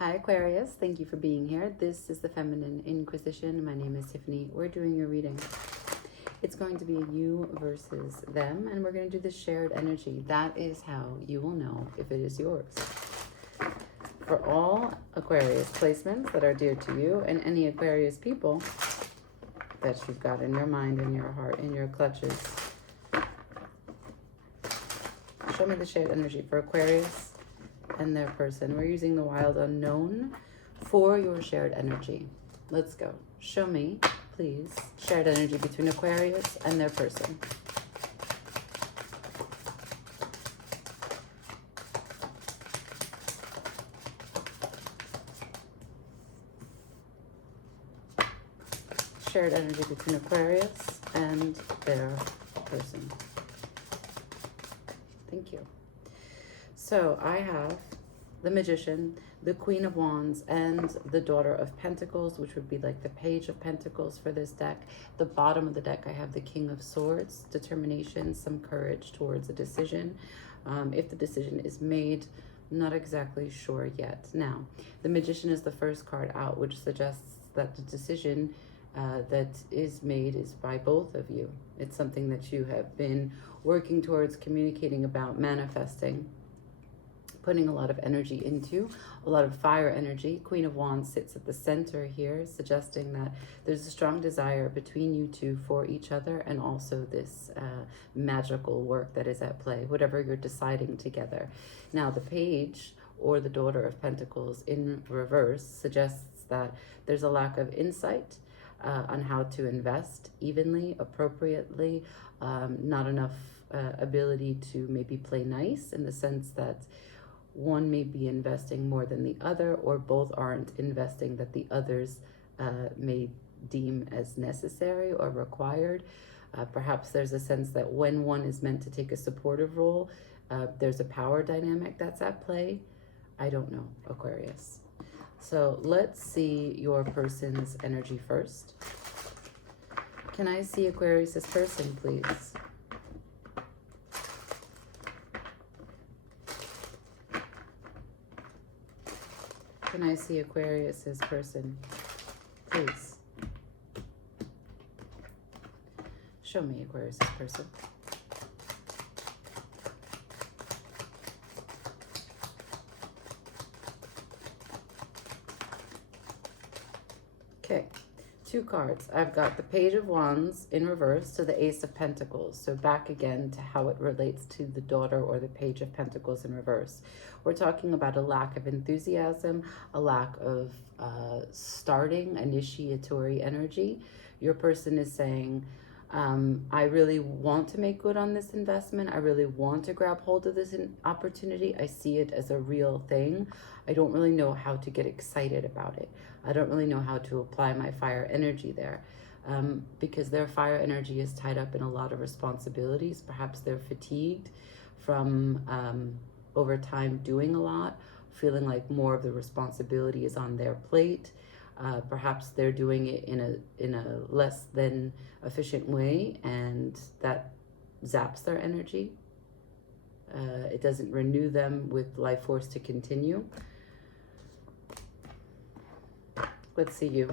Hi Aquarius, thank you for being here. This is the Feminine Inquisition. My name is Tiffany. We're doing your reading. It's going to be you versus them, and we're going to do the shared energy. That is how you will know if it is yours. For all Aquarius placements that are dear to you and any Aquarius people that you've got in your mind, in your heart, in your clutches, show me the shared energy for Aquarius and their person. We're using the wild unknown for your shared energy. Let's go. Show me, please, shared energy between Aquarius and their person. Shared energy between Aquarius and their person. Thank you. So I have the Magician, the Queen of Wands, and the Daughter of Pentacles, which would be like the Page of Pentacles for this deck. The bottom of the deck, I have the King of Swords, determination, some courage towards a decision. If the decision is made, not exactly sure yet. Now, the Magician is the first card out, which suggests that the decision that is made is by both of you. It's something that you have been working towards, communicating about, manifesting, putting a lot of energy into, a lot of fire energy. Queen of Wands sits at the center here, suggesting that there's a strong desire between you two for each other, and also this magical work that is at play, whatever you're deciding together. Now, the Page, or the Daughter of Pentacles in reverse, suggests that there's a lack of insight on how to invest evenly, appropriately, not enough ability to maybe play nice, in the sense that one may be investing more than the other, or both aren't investing that the others may deem as necessary or required. Perhaps there's a sense that when one is meant to take a supportive role, there's a power dynamic that's at play. I don't know, Aquarius. So let's see your person's energy first. Can I see Aquarius's person, please? Can I see Aquarius's person, please? Show me Aquarius's person. Okay, two cards. I've got the Page of Wands in reverse to the Ace of Pentacles. So back again to how it relates to the Daughter or the Page of Pentacles in reverse. We're talking about a lack of enthusiasm, a lack of starting, initiatory energy. Your person is saying, I really want to make good on this investment. I really want to grab hold of this opportunity. I see it as a real thing. I don't really know how to get excited about it. I don't really know how to apply my fire energy there, because their fire energy is tied up in a lot of responsibilities. Perhaps they're fatigued from over time doing a lot, feeling like more of the responsibility is on their plate. Perhaps they're doing it in a less than efficient way, and that zaps their energy. It doesn't renew them with life force to continue. Let's see you.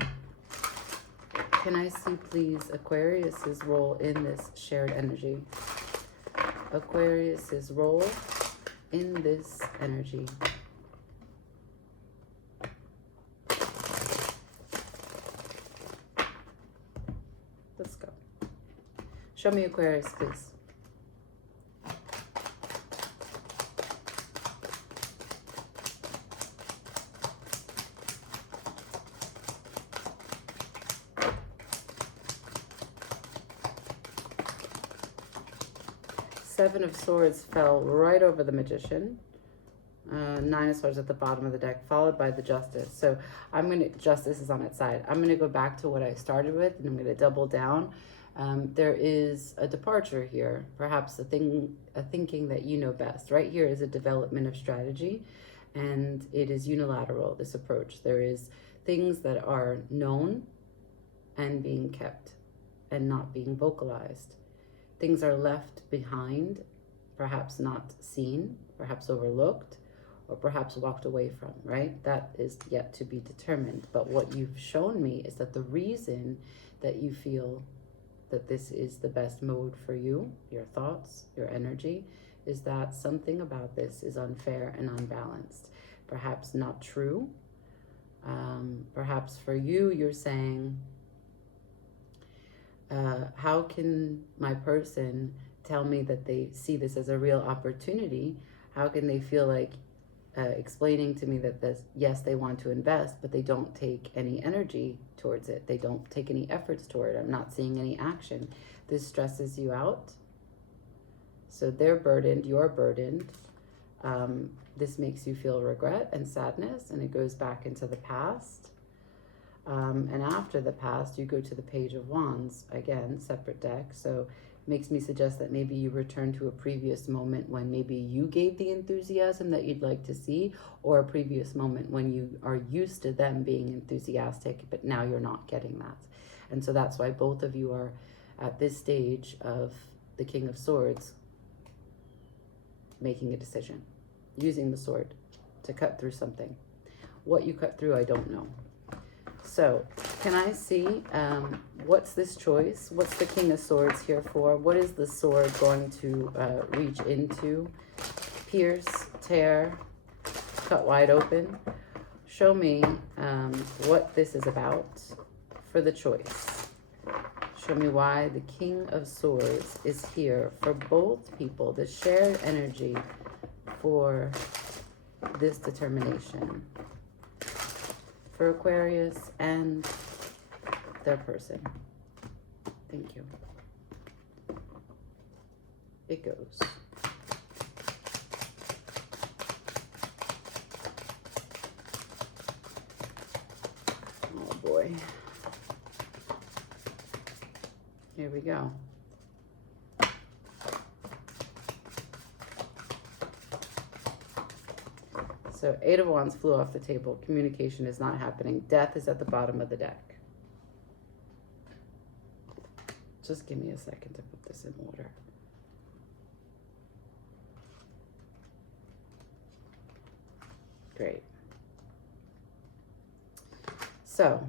Can I see, please, Aquarius's role in this shared energy? Aquarius's role in this energy. Let's go. Show me Aquarius, please. Seven of Swords fell right over the Magician. Nine of Swords at the bottom of the deck, followed by the Justice. So Justice is on its side. I'm gonna go back to what I started with, and I'm gonna double down. There is a departure here, perhaps a thinking that you know best. Right here is a development of strategy, and it is unilateral, this approach. There is things that are known and being kept and not being vocalized. Things are left behind, perhaps not seen, perhaps overlooked, or perhaps walked away from, right? That is yet to be determined. But what you've shown me is that the reason that you feel that this is the best mode for you, your thoughts, your energy, is that something about this is unfair and unbalanced. Perhaps not true. Perhaps for you, you're saying, how can my person tell me that they see this as a real opportunity? How can they feel like explaining to me that this, yes, they want to invest, but they don't take any energy towards it. They don't take any efforts toward it. I'm not seeing any action. This stresses you out. So they're burdened, you're burdened. This makes you feel regret and sadness, and it goes back into the past. And after the past, you go to the Page of Wands, again, separate deck. So makes me suggest that maybe you return to a previous moment when maybe you gave the enthusiasm that you'd like to see, or a previous moment when you are used to them being enthusiastic, but now you're not getting that. And so that's why both of you are at this stage of the King of Swords making a decision, using the sword to cut through something. What you cut through, I don't know. So, can I see, what's this choice? What's the King of Swords here for? What is the sword going to reach into? Pierce, tear, cut wide open. Show me what this is about for the choice. Show me why the King of Swords is here for both people, the shared energy for this determination. For Aquarius and their person. Thank you. It goes. Oh boy. Here we go. So 8 of Wands flew off the table. Communication is not happening. Death is at the bottom of the deck. Just give me a second to put this in order. Great. So,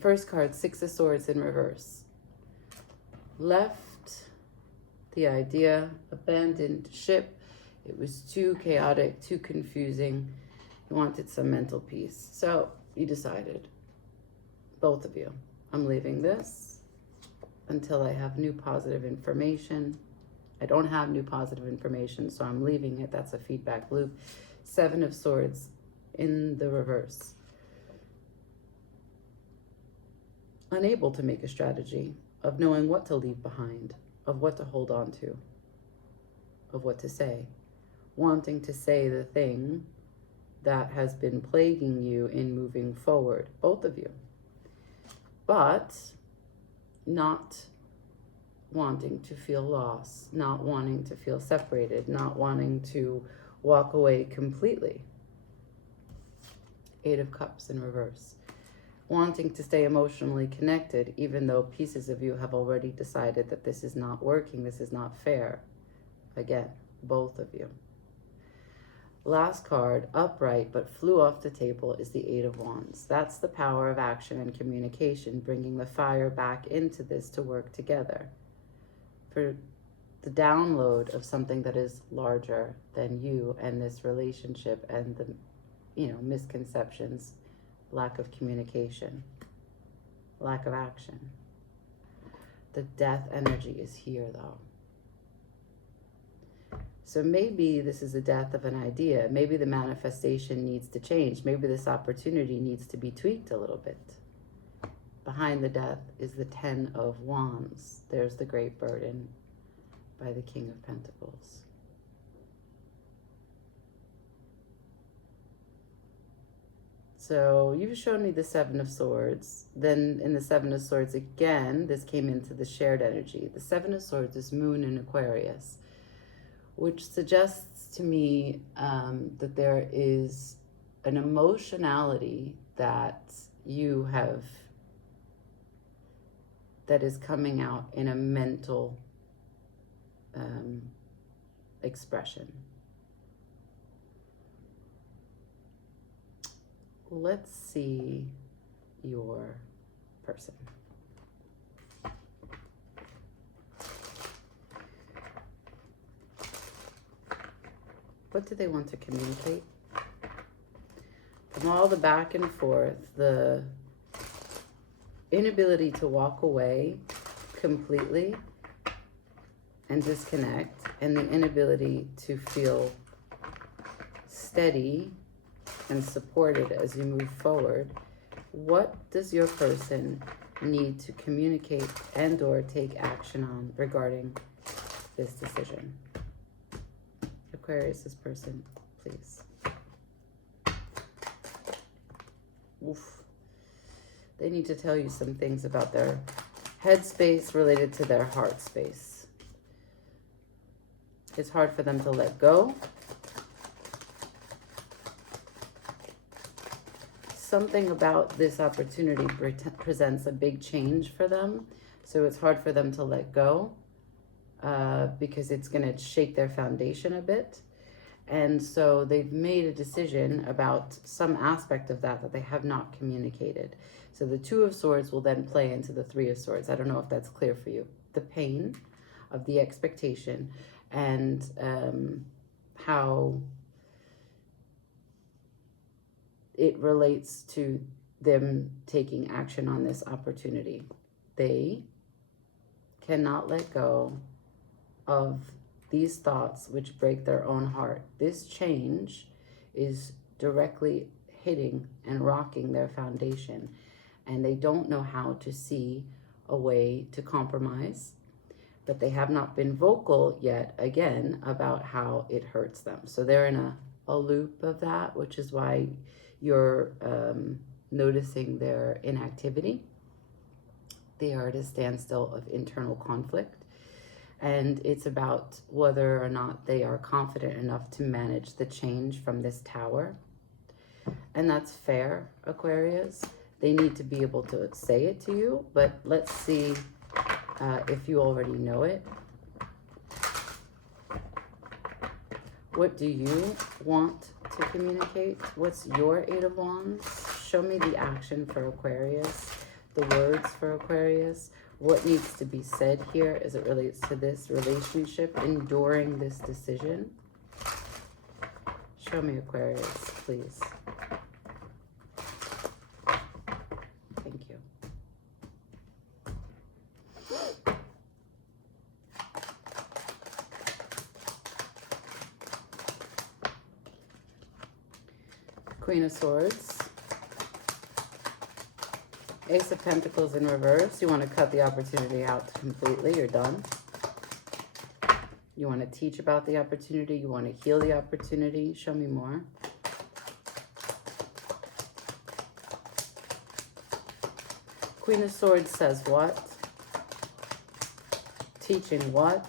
first card, 6 of Swords in reverse. Left the idea, abandoned ship. It was too chaotic, too confusing. You wanted some mental peace. So you decided, both of you, I'm leaving this until I have new positive information. I don't have new positive information, so I'm leaving it. That's a feedback loop. 7 of Swords in the reverse. Unable to make a strategy of knowing what to leave behind, of what to hold on to, of what to say. Wanting to say the thing that has been plaguing you in moving forward, both of you. But not wanting to feel lost, not wanting to feel separated, not wanting to walk away completely. 8 of Cups in reverse. Wanting to stay emotionally connected, even though pieces of you have already decided that this is not working, this is not fair. Again, both of you. Last card, upright but flew off the table, is the 8 of Wands. That's the power of action and communication, bringing the fire back into this to work together. For the download of something that is larger than you and this relationship and the, misconceptions, lack of communication, lack of action. The death energy is here though. So maybe this is the death of an idea. Maybe the manifestation needs to change. Maybe this opportunity needs to be tweaked a little bit. Behind the death is the 10 of Wands. There's the great burden by the King of Pentacles. So you've shown me the 7 of Swords. Then in the 7 of Swords again, this came into the shared energy. The 7 of Swords is Moon in Aquarius, which suggests to me that there is an emotionality that you have, that is coming out in a mental expression. let's see your person. What do they want to communicate? From all the back and forth, the inability to walk away completely and disconnect, and the inability to feel steady and supported as you move forward, what does your person need to communicate and or take action on regarding this decision? Aquarius, this person, please. Oof. They need to tell you some things about their head space related to their heart space. It's hard for them to let go. Something about this opportunity presents a big change for them. So it's hard for them to let go because it's going to shake their foundation a bit. And so they've made a decision about some aspect of that they have not communicated. So the Two of Swords will then play into the Three of Swords. I don't know if that's clear for you. The pain of the expectation and how it relates to them taking action on this opportunity. They cannot let go of these thoughts which break their own heart. This change is directly hitting and rocking their foundation, and they don't know how to see a way to compromise, but they have not been vocal yet, again, about how it hurts them. So they're in a loop of that, which is why you're noticing their inactivity. They are at a standstill of internal conflict. And it's about whether or not they are confident enough to manage the change from this tower. And that's fair, Aquarius. They need to be able to say it to you, but let's see if you already know it. What do you want to communicate? What's your Eight of Wands? Show me the action for Aquarius, the words for Aquarius. What needs to be said here as it relates to this relationship, enduring this decision? Show me Aquarius, please. Thank you. Queen of Swords. Ace of Pentacles in reverse. You want to cut the opportunity out completely. You're done. You want to teach about the opportunity. You want to heal the opportunity. Show me more. Queen of Swords says what? Teaching what?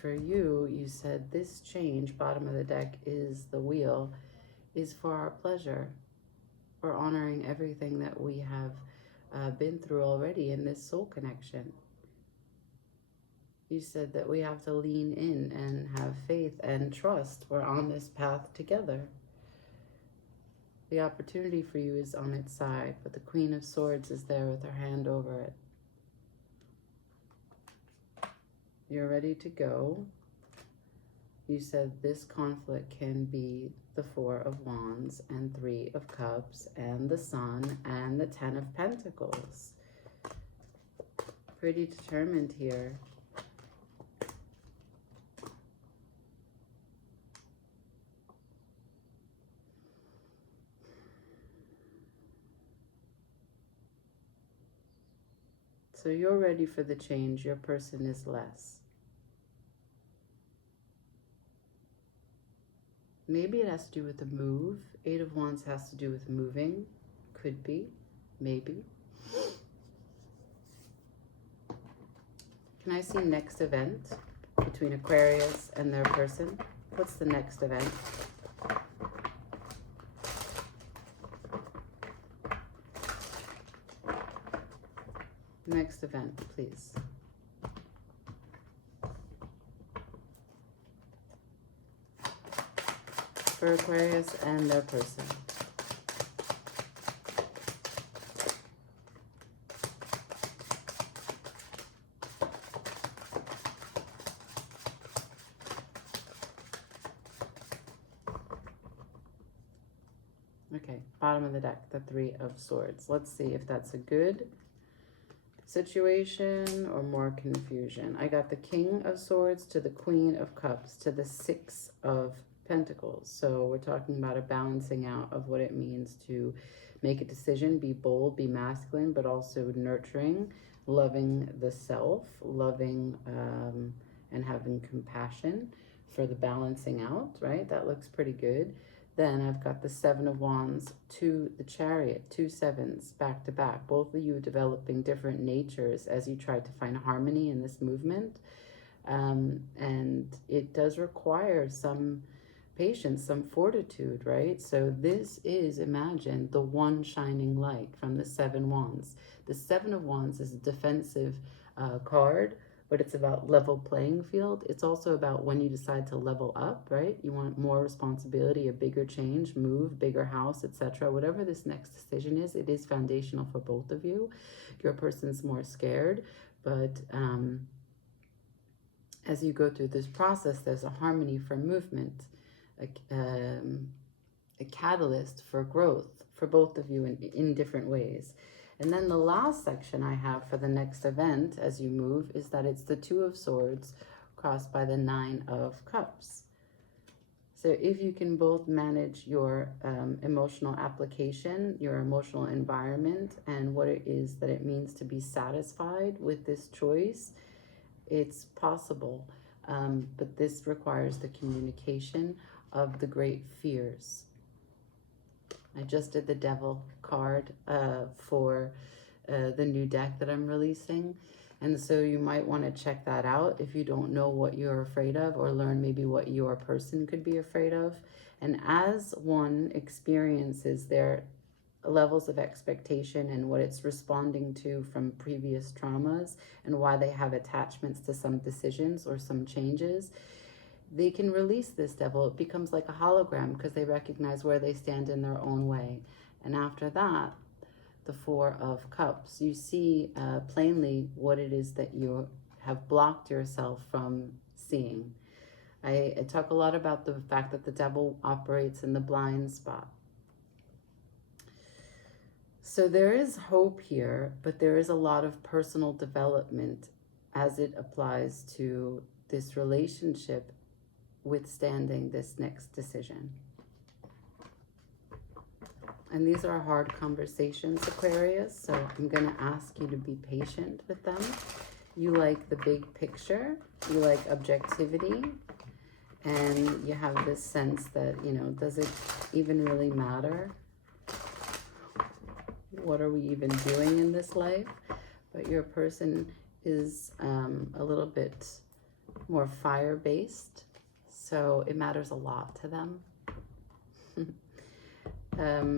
For you, you said this change, bottom of the deck, is the wheel, is for our pleasure. We're honoring everything that we have been through already in this soul connection. You said that we have to lean in and have faith and trust. We're on this path together. The opportunity for you is on its side, but the Queen of Swords is there with her hand over it. You're ready to go. You said this conflict can be the Four of Wands and Three of Cups and the Sun and the Ten of Pentacles. Pretty determined here. So you're ready for the change. Your person is less. Maybe it has to do with the move. Eight of Wands has to do with moving. Could be. Maybe. Can I see next event between Aquarius and their person? What's the next event? Next event, please. for Aquarius and their person. Okay, bottom of the deck, the Three of Swords. Let's see if that's a good situation or more confusion. I got the King of Swords to the Queen of Cups to the Six of Pentacles. So we're talking about a balancing out of what it means to make a decision, be bold, be masculine, but also nurturing, loving the self, loving and having compassion for the balancing out, right? That looks pretty good. Then I've got the Seven of Wands to the Chariot, 2 sevens back to back. Both of you developing different natures as you try to find harmony in this movement. And it does require some patience, some fortitude, right? So this is, imagine, the one shining light from the Seven Wands. The Seven of Wands is a defensive card, but it's about level playing field. It's also about when you decide to level up, right? You want more responsibility, a bigger change, move, bigger house, etc. Whatever this next decision is, it is foundational for both of you. Your person's more scared, but as you go through this process, there's a harmony for movement, a catalyst for growth for both of you in different ways. And then the last section I have for the next event as you move is that it's the Two of Swords crossed by the Nine of Cups. So if you can both manage your emotional application, your emotional environment, and what it is that it means to be satisfied with this choice, it's possible. But this requires the communication of the great fears. I just did the Devil card for the new deck that I'm releasing. And so you might want to check that out if you don't know what you're afraid of, or learn maybe what your person could be afraid of. And as one experiences their levels of expectation and what it's responding to from previous traumas and why they have attachments to some decisions or some changes, they can release this devil. It becomes like a hologram because they recognize where they stand in their own way. And after that, the Four of Cups, you see plainly what it is that you have blocked yourself from seeing. I talk a lot about the fact that the devil operates in the blind spot. So there is hope here, but there is a lot of personal development as it applies to this relationship withstanding this next decision. And these are hard conversations, Aquarius, so I'm going to ask you to be patient with them. You like the big picture, you like objectivity, and you have this sense that, you know, does it even really matter? What are we even doing in this life? But your person is a little bit more fire-based, so it matters a lot to them.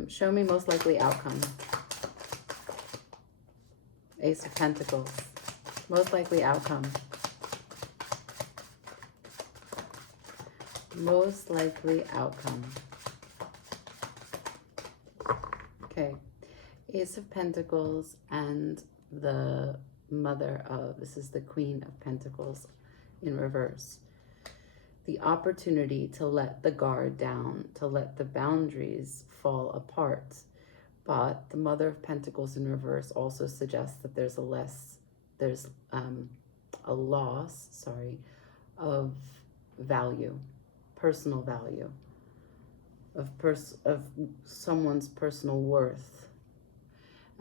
Show me most likely outcome. Ace of Pentacles. Most likely outcome. Most likely outcome. Okay. Ace of Pentacles and the Mother of, this is the Queen of Pentacles in reverse. The opportunity to let the guard down, to let the boundaries fall apart. But the Mother of Pentacles in reverse also suggests that there's a loss, of value, personal value, of someone's personal worth.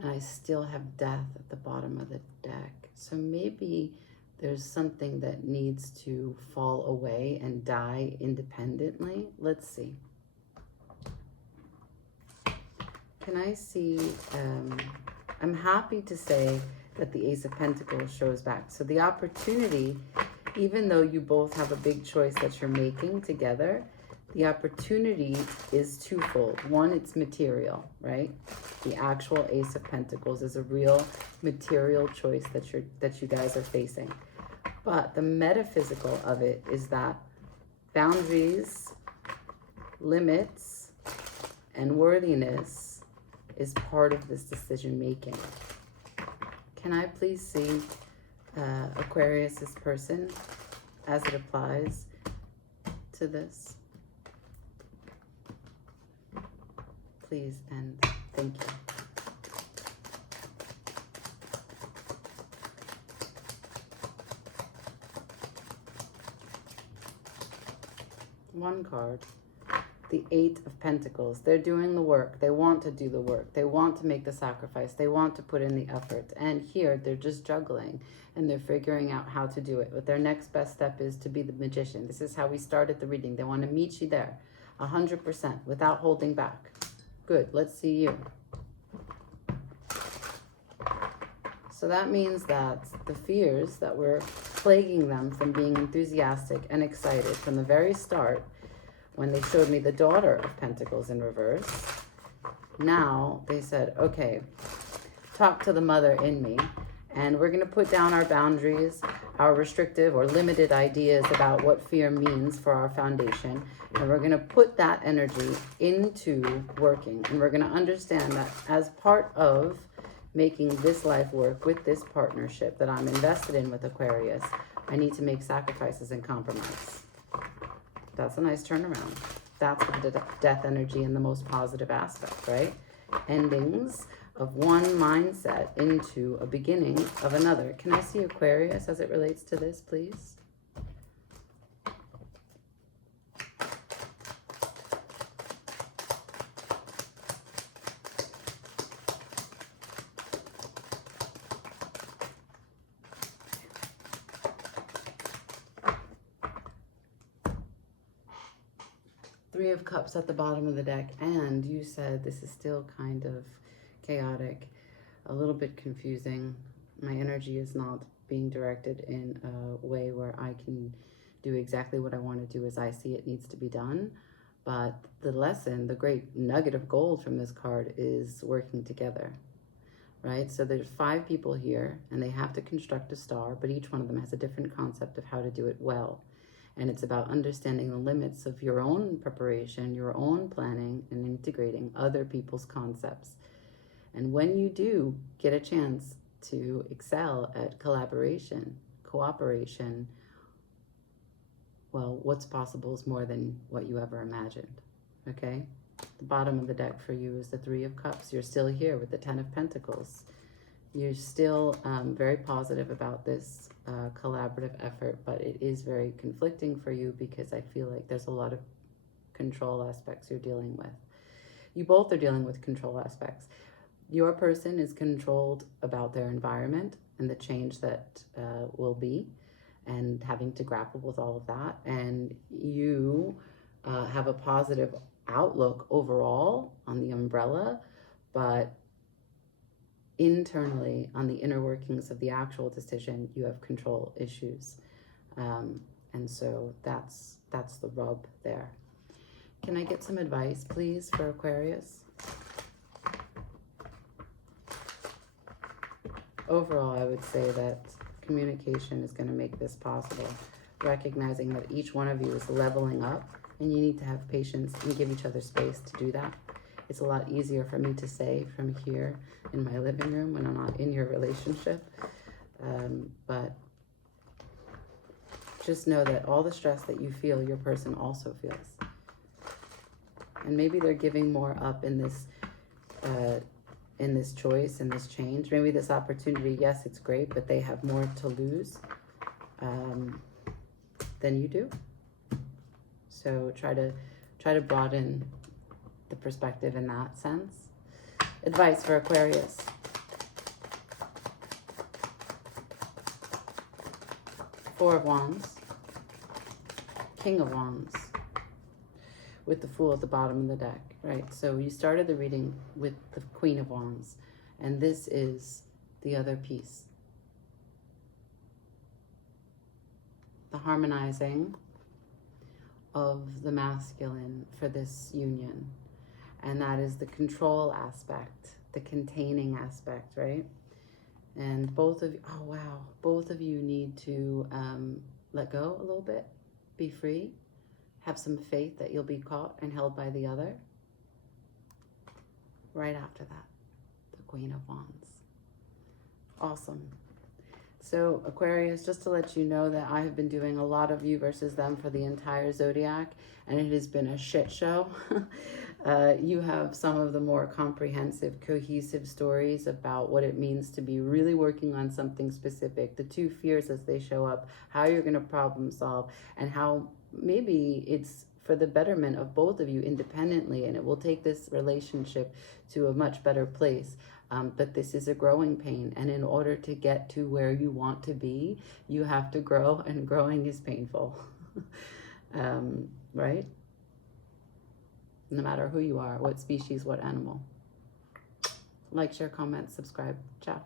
And I still have Death at the bottom of the deck. So maybe there's something that needs to fall away and die independently. Let's see. Can I see, I'm happy to say that the Ace of Pentacles shows back. So the opportunity, even though you both have a big choice that you're making together, the opportunity is twofold. One, it's material, right? The actual Ace of Pentacles is a real material choice that you guys are facing. But the metaphysical of it is that boundaries limits and worthiness is part of this decision making. Can I please see Aquarius's person as it applies to this? Please and thank you. One card. The Eight of Pentacles. They're doing the work. They want to do the work. They want to make the sacrifice. They want to put in the effort. And here, they're just juggling. And they're figuring out how to do it. But their next best step is to be the magician. This is how we started the reading. They want to meet you there. 100%. Without holding back. Good. Let's see you. So that means that the fears that were plaguing them from being enthusiastic and excited from the very start, when they showed me the Daughter of Pentacles in reverse, now they said, okay, talk to the mother in me, and we're going to put down our boundaries, our restrictive or limited ideas about what fear means for our foundation, and we're going to put that energy into working, and we're going to understand that as part of making this life work with this partnership that I'm invested in with Aquarius, I need to make sacrifices and compromise. That's a nice turnaround. That's the death energy in the most positive aspect, right? Endings of one mindset into a beginning of another. Can I see Aquarius as it relates to this, please? Three of Cups at the bottom of the deck, and you said this is still kind of chaotic, a little bit confusing. My energy is not being directed in a way where I can do exactly what I want to do as I see it needs to be done. But the lesson, the great nugget of gold from this card is working together, right? So there's 5 people here, and they have to construct a star, but each one of them has a different concept of how to do it well. And it's about understanding the limits of your own preparation, your own planning, and integrating other people's concepts. And when you do get a chance to excel at collaboration, cooperation, well, what's possible is more than what you ever imagined, okay? The bottom of the deck for you is the Three of Cups. You're still here with the Ten of Pentacles. You're still very positive about this collaborative effort, but it is very conflicting for you because I feel like there's a lot of control aspects you're dealing with. You both are dealing with control aspects. Your person is controlled about their environment and the change that will be, and having to grapple with all of that. And you have a positive outlook overall on the umbrella, but internally on the inner workings of the actual decision, you have control issues. And so that's the rub there. Can I get some advice, please, for Aquarius? Overall, I would say that communication is going to make this possible, recognizing that each one of you is leveling up, and you need to have patience and give each other space to do that. It's a lot easier for me to say from here in my living room when I'm not in your relationship. But just know that all the stress that you feel, your person also feels. And maybe they're giving more up in this choice, in this change. Maybe this opportunity, yes, it's great, but they have more to lose than you do. So try to broaden the perspective in that sense. Advice for Aquarius. Four of Wands, King of Wands, with the Fool at the bottom of the deck, right? So you started the reading with the Queen of Wands, and this is the other piece. The harmonizing of the masculine for this union. And that is the control aspect, the containing aspect, right? And both of you, oh wow, both of you need to let go a little bit, be free, Have some faith that you'll be caught and held by the other. Right after that, the Queen of Wands. Awesome. So Aquarius, just to let you know that I have been doing a lot of you versus them for the entire zodiac, and it has been a shit show. You have some of the more comprehensive, cohesive stories about what it means to be really working on something specific, the 2 fears as they show up, how you're going to problem solve, and how maybe it's for the betterment of both of you independently, and it will take this relationship to a much better place. But this is a growing pain, and in order to get to where you want to be, you have to grow, and growing is painful. Right? No matter who you are, what species, what animal. Like, share, comment, subscribe. Ciao.